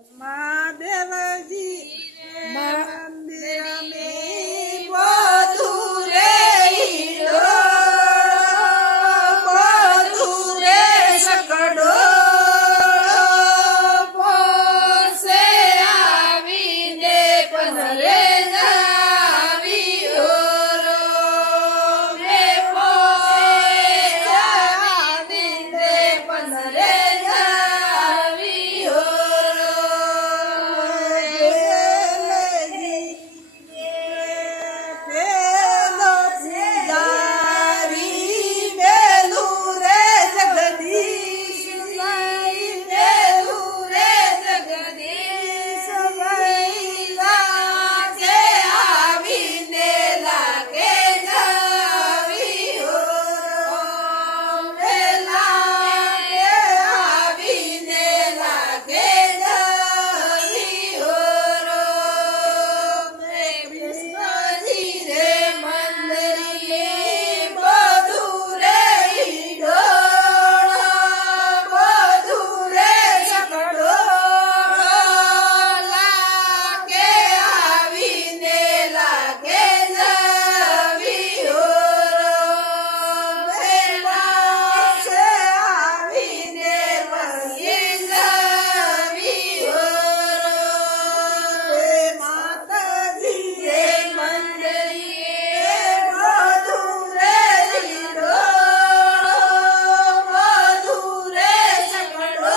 મહાદેવજી મંદિર में બધુરે ઈડો બધુરે સકડો પોસે આવીને પનરે જાવ્યો રો મે પોસે આવીને પનરે જાવ્યો રો પેલો પૂજારી મેલું રે જગદીશ મેલું રે જગદીશ લાગે આવીને લાગે જાવ્યો લાગે આવીને લાગે જાવ્યો કૃષ્ણજી રે મંદિરે બધું રે ઈડોળ બધું રે સકડો લાગે આવીને લાગે જાવ્યો પાસે આવીને વસી જાવ્યો માતાજી રે મંદિરે બધું રે ઈડોળ બધું રે સકડો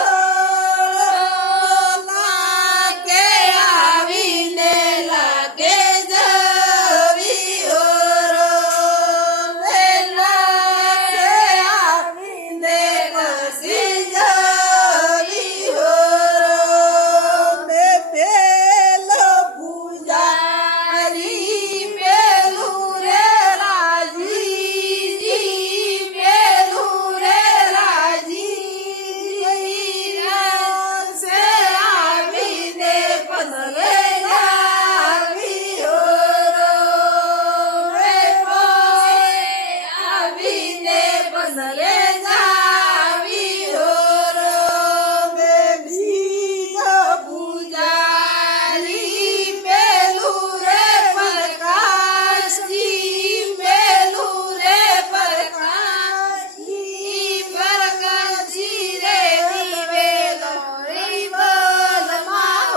લાગે આવીને લાગે જાવ્યો લાગે આવીને વસી જાવ્યો ને પેલો પૂજારી મેલું રે રાજીજી મેલું રે રાજી સે આવીને પનરે જાવ્યો રે આવીને પનરે જાવ્યો બીજો પૂજારી મેલું રે પ્રકાશજી મેલું રે પ્રકાશજી પ્રકાશજી રે દિવેલો રે બલમાં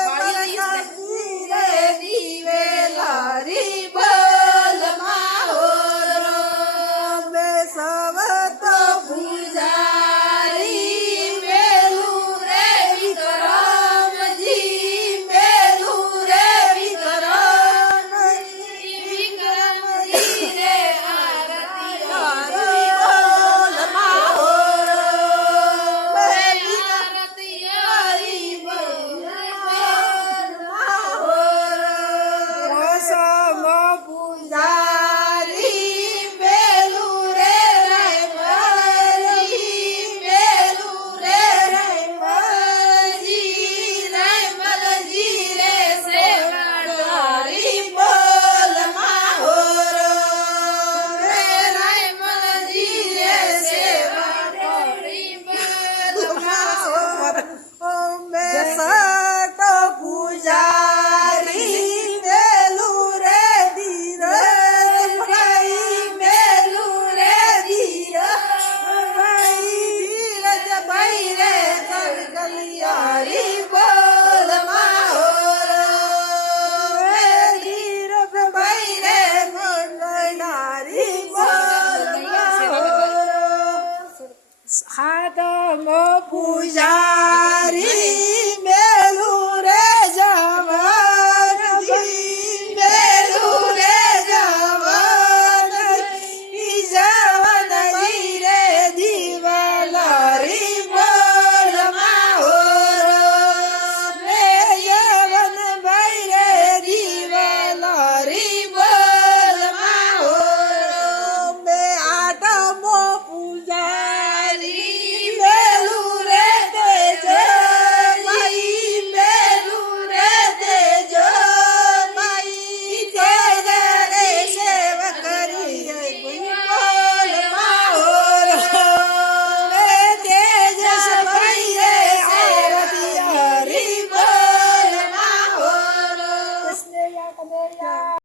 પ્રકાશજી રે દિવેલા રે બલમાં બે સવતો પૂજારી મેલું રે વિક્રમજી મેલું રે વિક્રમજી રે આરતી હરી બોલમાં આરતી હરી બોલમાં રસમ પૂજારી મેલું રે રાયમલજી મેલું રે રાયમલજી રાયમલજી રે સેવાડારી બોલમાં રે રાયમલજી રે સેવાડારી બોલમાં બે સતો પૂજારી મેલું રે ધીરજ ભાઈ મેલું રે ધીરજ ભાઈ રે કલિયારી બોલમાં ધીરજ ભાઈ રે મંગળારી બોલમાં હાથમ પૂજારી મેલું રે જવાનજી મેલું રે જવાનજી જવાનજી રે દિવાલારી બોલમાં રે યવન ભાઈ રે દિવાલારી બોલમાં બે આઠમો પૂજારી મેલું રે તેજ કદે